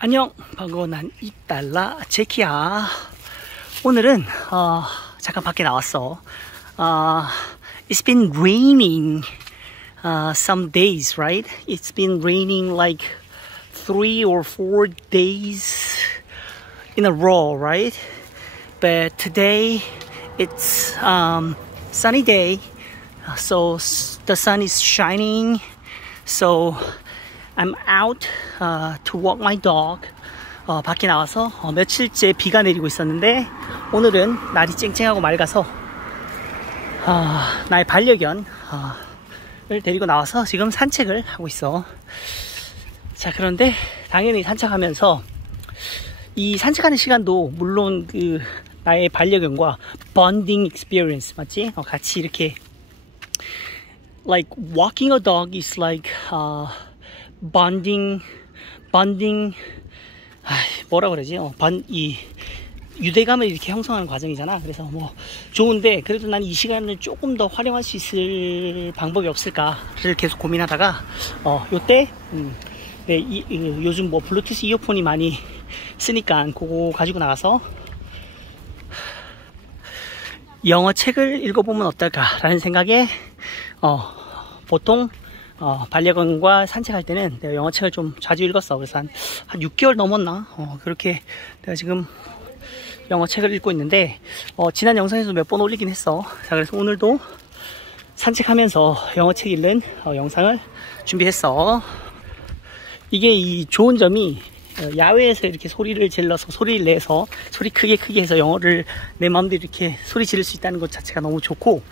안녕, 반가워. 난 이달라 제키야. 오늘은 잠깐 밖에 나왔어. It's been raining some days, right? It's been raining like 3 or 4 days in a row, right? But today it's sunny day, so the sun is shining. So I'm out to walk my dog. 밖에 나와서 며칠째 비가 내리고 있었는데 오늘은 날이 쨍쨍하고 맑아서 나의 반려견을 데리고 나와서 지금 산책을 하고 있어. 자, 그런데 당연히 산책하면서 이 산책하는 시간도 물론 그 나의 반려견과 bonding experience, 맞지? 같이 이렇게 like walking a dog is like bonding, 뭐라 그러지? 이 유대감을 이렇게 형성하는 과정이잖아. 그래서 뭐 좋은데 그래도 난 이 시간을 조금 더 활용할 수 있을 방법이 없을까를 계속 고민하다가 요때 요즘 뭐 블루투스 이어폰이 많이 쓰니까 그거 가지고 나가서 영어 책을 읽어보면 어떨까라는 생각에 보통 반려견과 산책할 때는 내가 영어 책을 좀 자주 읽었어. 그래서 한 6개월 넘었나? 그렇게 내가 지금 영어 책을 읽고 있는데, 지난 영상에서 몇 번 올리긴 했어. 자, 그래서 오늘도 산책하면서 영어 책 읽는 영상을 준비했어. 이게 이 좋은 점이 야외에서 이렇게 소리를 질러서 소리를 내서 소리 크게 해서 영어를 내 마음대로 이렇게 소리 지를 수 있다는 것 자체가 너무 좋고,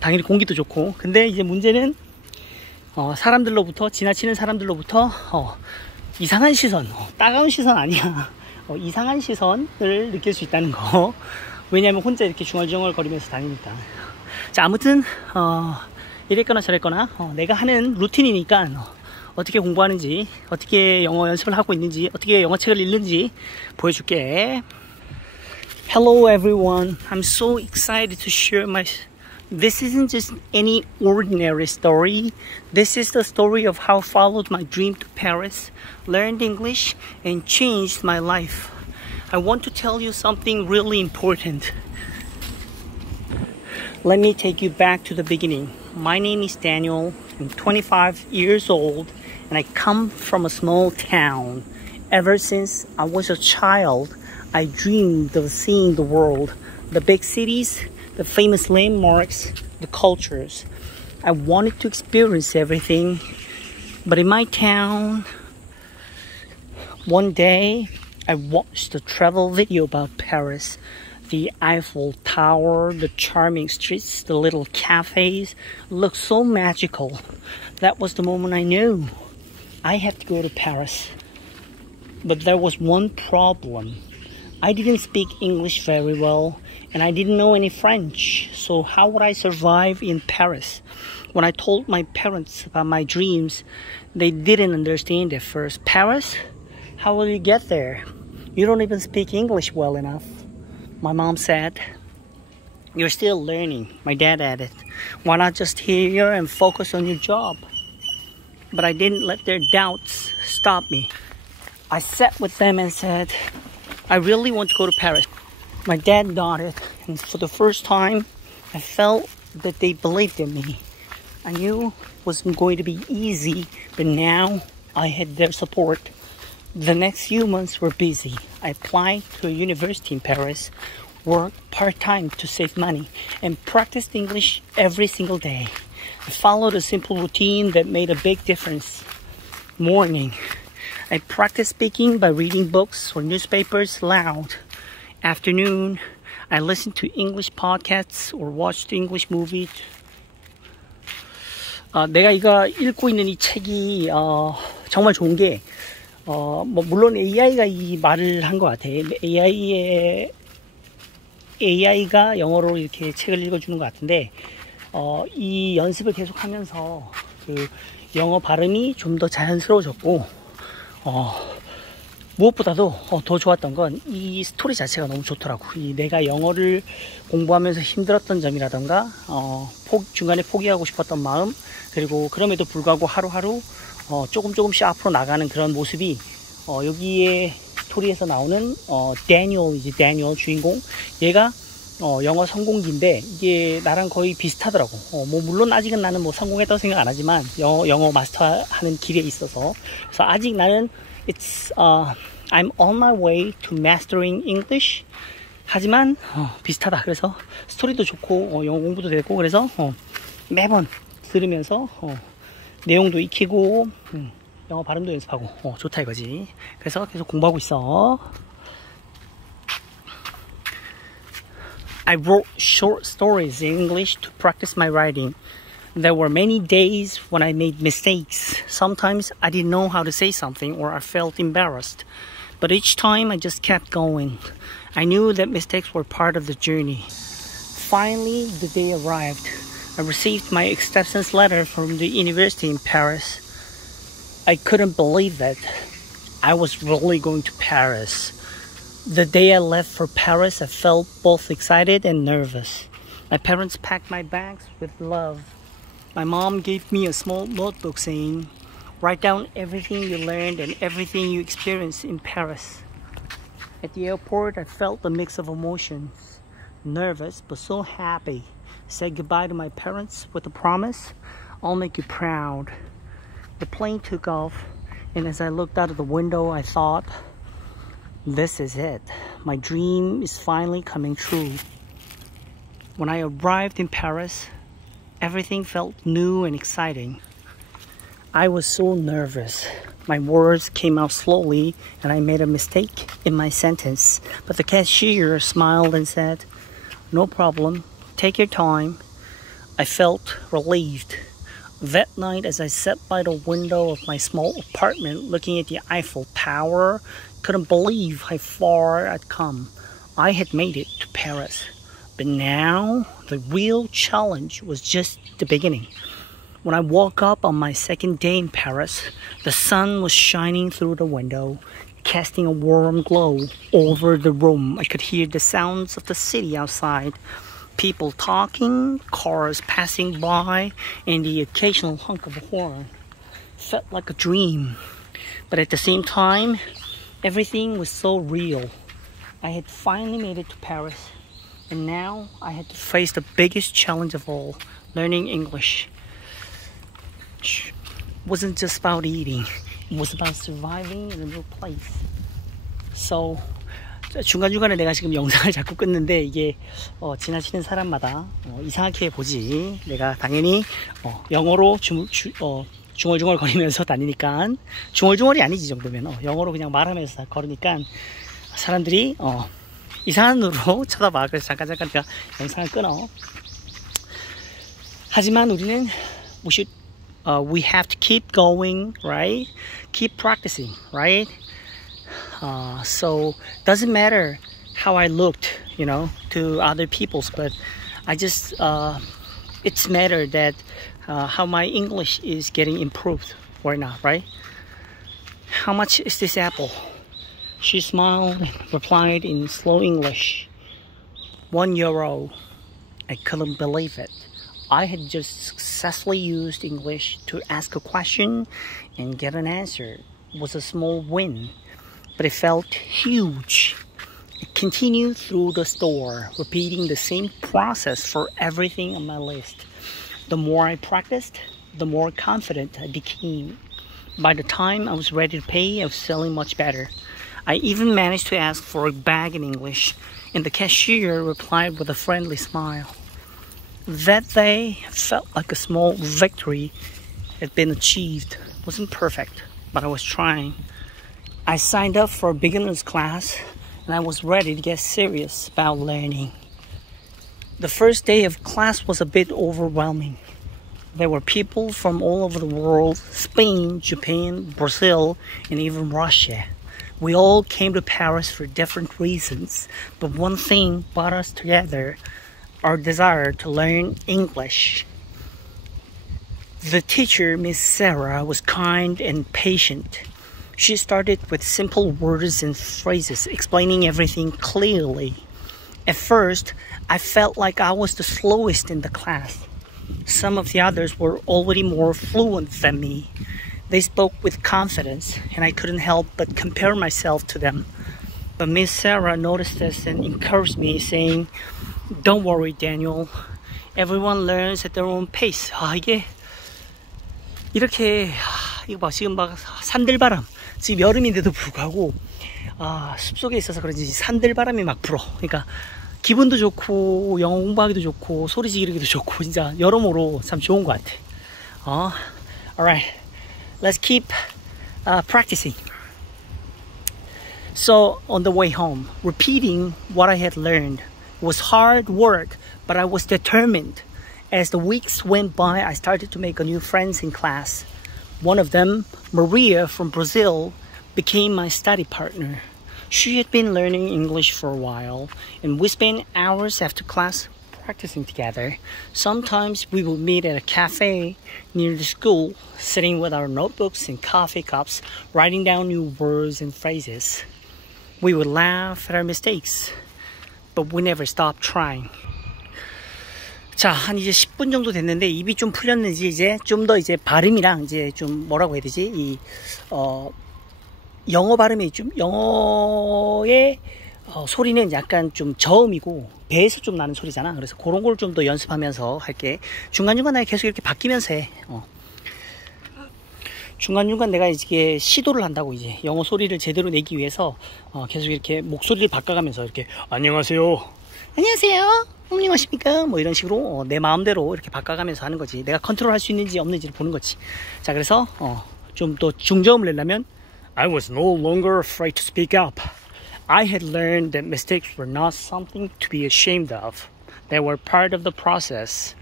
당연히 공기도 좋고. 근데 이제 문제는 사람들로부터, 지나치는 사람들로부터 이상한 시선, 따가운 시선 아니야. 이상한 시선을 느낄 수 있다는 거. 왜냐면 혼자 이렇게 중얼중얼 거리면서 다니니까. 자, 아무튼 이랬거나 저랬거나 내가 하는 루틴이니까 어떻게 공부하는지, 어떻게 영어 연습을 하고 있는지, 어떻게 영어 책을 읽는지 보여줄게. Hello everyone. I'm so excited to share This isn't just any ordinary story. This is the story of how I followed my dream to Paris, learned English, and changed my life. I want to tell you something really important. Let me take you back to the beginning. My name is Daniel. I'm 25 years old, and I come from a small town. Ever since I was a child, I dreamed of seeing the world, the big cities, the famous landmarks, the cultures. I wanted to experience everything. But in my town, one day I watched a travel video about Paris. The Eiffel Tower, the charming streets, the little cafes looked so magical. That was the moment I knew I have to go to Paris. But there was one problem. I didn't speak English very well, and I didn't know any French, so how would I survive in Paris? When I told my parents about my dreams, they didn't understand at first. Paris? How will you get there? You don't even speak English well enough. My mom said, you're still learning. My dad added, why not just here and focus on your job? But I didn't let their doubts stop me. I sat with them and said, I really want to go to Paris. My dad nodded, and for the first time, I felt that they believed in me. I knew it wasn't going to be easy, but now I had their support. The next few months were busy. I applied to a university in Paris, worked part-time to save money, and practiced English every single day. I followed a simple routine that made a big difference. Morning, I practiced speaking by reading books or newspapers loud. Afternoon, I listened to English podcasts or watched English movies. 내가 이거 읽고 있는 이 책이 정말 좋은 게 뭐 물론 AI가 이 말을 한 것 같아. AI가 영어로 이렇게 책을 읽어주는 것 같은데 이 연습을 계속하면서 그 영어 발음이 좀 더 자연스러워졌고 무엇보다도 더 좋았던 건 이 스토리 자체가 너무 좋더라고. 내가 영어를 공부하면서 힘들었던 점이라던가 중간에 포기하고 싶었던 마음, 그리고 그럼에도 불구하고 하루하루 조금씩 앞으로 나가는 그런 모습이 여기에 스토리에서 나오는 데니얼이지, 데니얼 주인공. 얘가 영어 성공기인데 이게 나랑 거의 비슷하더라고. 뭐 물론 아직은 나는 뭐 성공했다고 생각 안 하지만 영어 마스터하는 길에 있어서, 그래서 아직 나는 I'm on my way to mastering English. 하지만 비슷하다. 그래서 스토리도 좋고 영어 공부도 되고, 그래서 매번 들으면서 내용도 익히고 영어 발음도 연습하고 좋다 이거지. 그래서 계속 공부하고 있어. I wrote short stories in English to practice my writing. There were many days when I made mistakes. Sometimes I didn't know how to say something or I felt embarrassed. But each time I just kept going. I knew that mistakes were part of the journey. Finally, the day arrived. I received my acceptance letter from the university in Paris. I couldn't believe that I was really going to Paris. The day I left for Paris, I felt both excited and nervous. My parents packed my bags with love. My mom gave me a small notebook saying, "Write down everything you learned and everything you experienced in Paris." At the airport, I felt a mix of emotions. Nervous, but so happy. I said goodbye to my parents with a promise, "I'll make you proud." The plane took off, and as I looked out of the window, I thought, this is it. My dream is finally coming true. When I arrived in Paris, everything felt new and exciting. I was so nervous. My words came out slowly and I made a mistake in my sentence. But the cashier smiled and said, "No problem, take your time." I felt relieved. That night, as I sat by the window of my small apartment looking at the Eiffel Tower, couldn't believe how far I'd come. I had made it to Paris. But now, the real challenge was just the beginning. When I woke up on my second day in Paris, the sun was shining through the window, casting a warm glow over the room. I could hear the sounds of the city outside. People talking, cars passing by, and the occasional honk of a horn. Felt like a dream. But at the same time, everything was so real. I had finally made it to Paris, and now I had to face the biggest challenge of all, learning English. It wasn't just about eating. It was about surviving in a new place. So, 중간중간에 내가 지금 영상을 자꾸 끊는데 이게 지나치는 사람마다 이상하게 보지. 내가 당연히 영어로 중얼중얼 거리면서 다니니까, 중얼중얼이 아니지 이 정도면 영어로 그냥 말하면서 걸으니까 사람들이 이상한 눈으로 쳐다봐. 그래서 잠깐 내가 영상을 끊어. 하지만 우리는 we have to keep going, right? Keep practicing, right? So doesn't matter how I looked, to other people's, but I just it's matter that how my English is getting improved or not, right? How much is this apple? She smiled and replied in slow English, €1. I couldn't believe it. I had just successfully used English to ask a question and get an answer. It was a small win, but it felt huge. I continued through the store, repeating the same process for everything on my list. The more I practiced, the more confident I became. By the time I was ready to pay, I was feeling much better. I even managed to ask for a bag in English, and the cashier replied with a friendly smile. That day felt like a small victory had been achieved. It wasn't perfect, but I was trying. I signed up for a beginner's class, and I was ready to get serious about learning. The first day of class was a bit overwhelming. There were people from all over the world: Spain, Japan, Brazil, and even Russia. We all came to Paris for different reasons, but one thing brought us together: our desire to learn English. The teacher, Miss Sarah, was kind and patient. She started with simple words and phrases, explaining everything clearly. At first, I felt like I was the slowest in the class. Some of the others were already more fluent than me. They spoke with confidence, and I couldn't help but compare myself to them. But Miss Sarah noticed this and encouraged me, saying, "Don't worry, Daniel. Everyone learns at their own pace." 이게 이렇게 이거 봐, 지금 막 산들바람, 지금 여름인데도 불구하고 숲속에 있어서 그런지 산들바람이 막 불어. 그러니까 기분도 좋고 영어 공부하기도 좋고 소리 지르기도 좋고 진짜 여러모로 참 좋은 것 같아. Alright, let's keep practicing. So on the way home, repeating what I had learned was hard work, but I was determined. As the weeks went by, I started to make new friends in class. One of them, Maria from Brazil, became my study partner. She had been learning English for a while, and we spent hours after class practicing together. Sometimes we would meet at a cafe near the school, sitting with our notebooks and coffee cups, writing down new words and phrases. We would laugh at our mistakes, but we never stopped trying. 자, 한 이제 10분 정도 됐는데 입이 좀 풀렸는지 이제 좀 더 이제 발음이랑 이제 좀 뭐라고 해야 되지? 영어 발음이 좀 영어의 소리는 약간 좀 저음이고 배에서 좀 나는 소리잖아. 그래서 그런 걸 좀 더 연습하면서 할게. 중간중간 내가 계속 이렇게 바뀌면서 해. 중간중간 내가 이제 시도를 한다고 이제 영어 소리를 제대로 내기 위해서 계속 이렇게 목소리를 바꿔가면서 이렇게 안녕하세요. 안녕하십니까? 뭐 이런 식으로 내 마음대로 이렇게 바꿔가면서 하는 거지. 내가 컨트롤할 수 있는지 없는지를 보는 거지. 자, 그래서 좀 더 중저음을 내려면 I was no longer afraid to speak up. I had learned that mistakes were not something to be ashamed of. They were part of the process.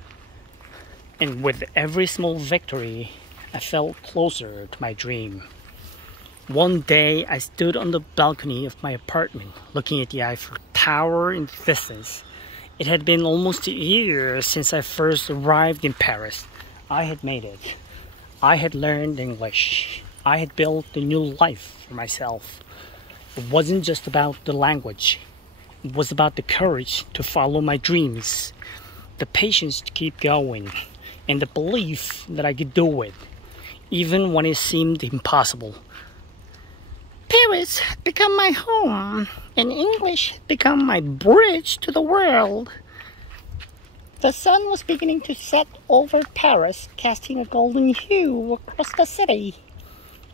And with every small victory, I felt closer to my dream. One day, I stood on the balcony of my apartment, looking at the Eiffel Tower in the distance. It had been almost a year since I first arrived in Paris. I had made it. I had learned English. I had built a new life for myself. It wasn't just about the language. It was about the courage to follow my dreams, the patience to keep going, and the belief that I could do it, even when it seemed impossible. Paris had become my home, and English had become my bridge to the world. The sun was beginning to set over Paris, casting a golden hue across the city.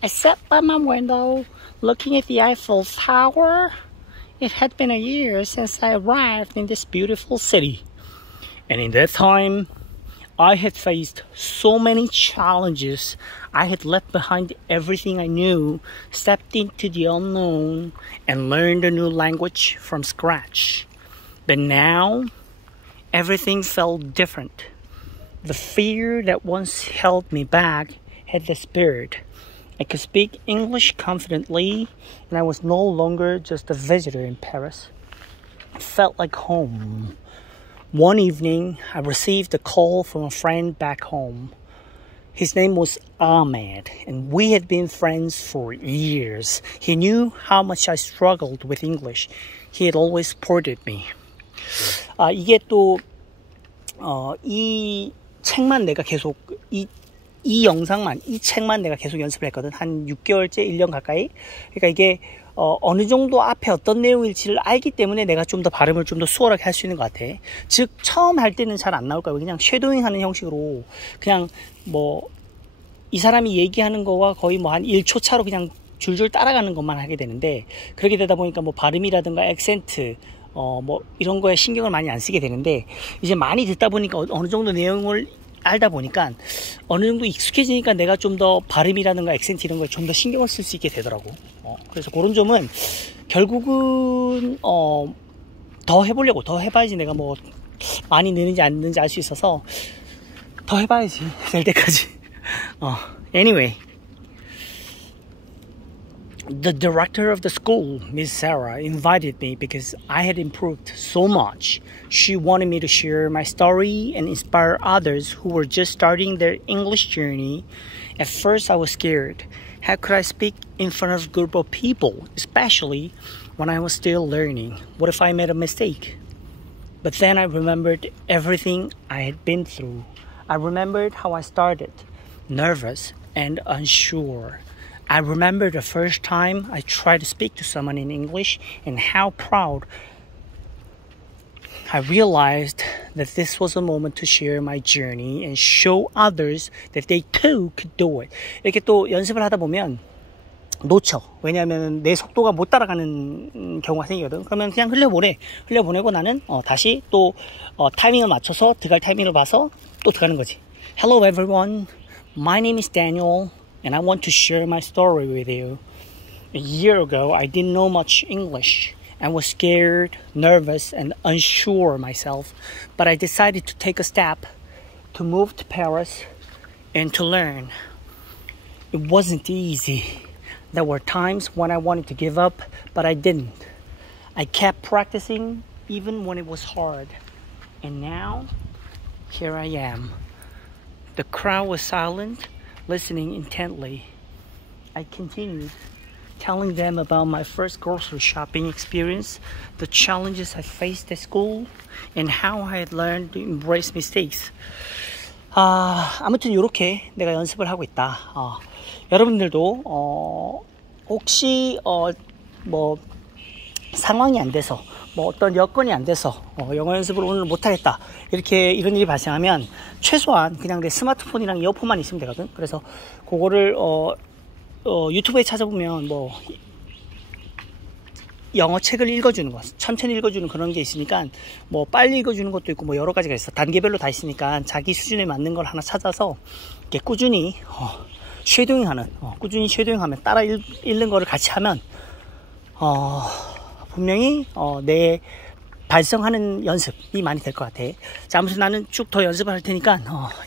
I sat by my window, looking at the Eiffel Tower. It had been a year since I arrived in this beautiful city. And in that time, I had faced so many challenges. I had left behind everything I knew, stepped into the unknown, and learned a new language from scratch. But now, everything felt different. The fear that once held me back had disappeared. I could speak English confidently, and I was no longer just a visitor in Paris. It felt like home. One evening, I received a call from a friend back home. His name was Ahmed, and we had been friends for years. He knew how much I struggled with English. He had always supported me. 이게 또 이 책만 내가 계속 이 영상만, 이 책만 내가 계속 연습을 했거든. 한 6개월째, 1년 가까이. 그러니까 이게 어느 정도 앞에 어떤 내용일지를 알기 때문에 내가 좀 더 발음을 좀 더 수월하게 할 수 있는 것 같아. 즉 처음 할 때는 잘 안 나올 거야. 그냥 쉐도잉 하는 형식으로 그냥 뭐 이 사람이 얘기하는 거와 거의 뭐 한 1초 차로 그냥 줄줄 따라가는 것만 하게 되는데, 그렇게 되다 보니까 뭐 발음이라든가 액센트 뭐 이런 거에 신경을 많이 안 쓰게 되는데, 이제 많이 듣다 보니까 어느 정도 내용을 알다 보니까 어느 정도 익숙해지니까 내가 좀 더 발음이라든가 액센트 이런 거에 좀 더 신경을 쓸 수 있게 되더라고. 그래서 그런 점은 결국은 더 해보려고, 더 해봐야지 내가 뭐 많이 느는지 안 느는지 알 수 있어서 더 해봐야지 될 때까지. Anyway, the director of the school, Miss Sarah, invited me because I had improved so much. She wanted me to share my story and inspire others who were just starting their English journey. At first, I was scared. How could I speak in front of a group of people, especially when I was still learning? What if I made a mistake? But then I remembered everything I had been through. I remembered how I started, nervous, and unsure. I remember the first time I tried to speak to someone in English and how proud I realized that this was a moment to share my journey and show others that they too could do it. 이렇게 또 연습을 하다 보면 놓쳐. 왜냐하면 내 속도가 못 따라가는 경우가 생기거든. 그러면 그냥 흘려보내고 나는 다시 또 타이밍을 맞춰서 들어갈 타이밍을 봐서 또 들어가는 거지. Hello everyone, my name is Daniel and I want to share my story with you. A year ago I didn't know much English and was scared, nervous and unsure myself, but I decided to take a step to move to Paris and to learn. It wasn't easy. There were times when I wanted to give up, but I didn't. I kept practicing even when it was hard. And now, here I am. The crowd was silent, listening intently. I continued, telling them about my first grocery shopping experience, the challenges I faced at school, and how I had learned to embrace mistakes. 아무튼 이렇게 내가 연습을 하고 있다. 여러분들도 혹시 뭐 상황이 안 돼서 뭐 어떤 여건이 안 돼서 영어 연습을 오늘 못하겠다 이렇게 이런 일이 발생하면 최소한 그냥 내 스마트폰이랑 이어폰만 있으면 되거든. 그래서 그거를 유튜브에 찾아보면 뭐 영어 책을 읽어주는 거, 천천히 읽어주는 그런 게 있으니까 뭐 빨리 읽어주는 것도 있고 뭐 여러 가지가 있어. 단계별로 다 있으니까 자기 수준에 맞는 걸 하나 찾아서 이렇게 꾸준히 꾸준히 쉐도잉하면 따라 읽는 거를 같이 하면 분명히 내 발성하는 연습이 많이 될 것 같아. 자, 아무튼 나는 쭉 더 연습을 할 테니까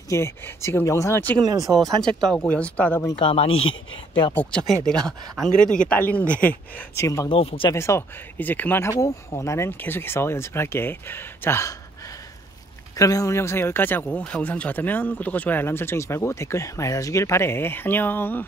이게 지금 영상을 찍으면서 산책도 하고 연습도 하다 보니까 많이 내가 복잡해. 내가 안 그래도 이게 딸리는데 지금 막 너무 복잡해서 이제 그만하고 나는 계속해서 연습을 할게. 자, 그러면 오늘 영상 여기까지 하고 영상 좋았다면 구독과 좋아요 알람 설정 잊지 말고 댓글 많이 달아주길 바래. 안녕.